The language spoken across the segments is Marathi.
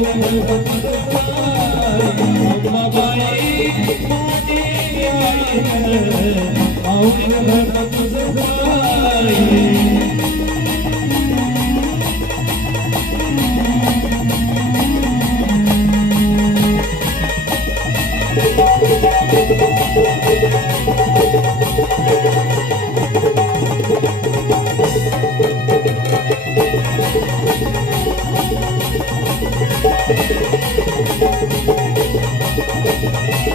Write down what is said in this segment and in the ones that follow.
Thank you.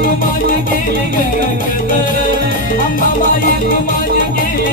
तू माझी केली गंगधर. अंबाबाई तू माझी केली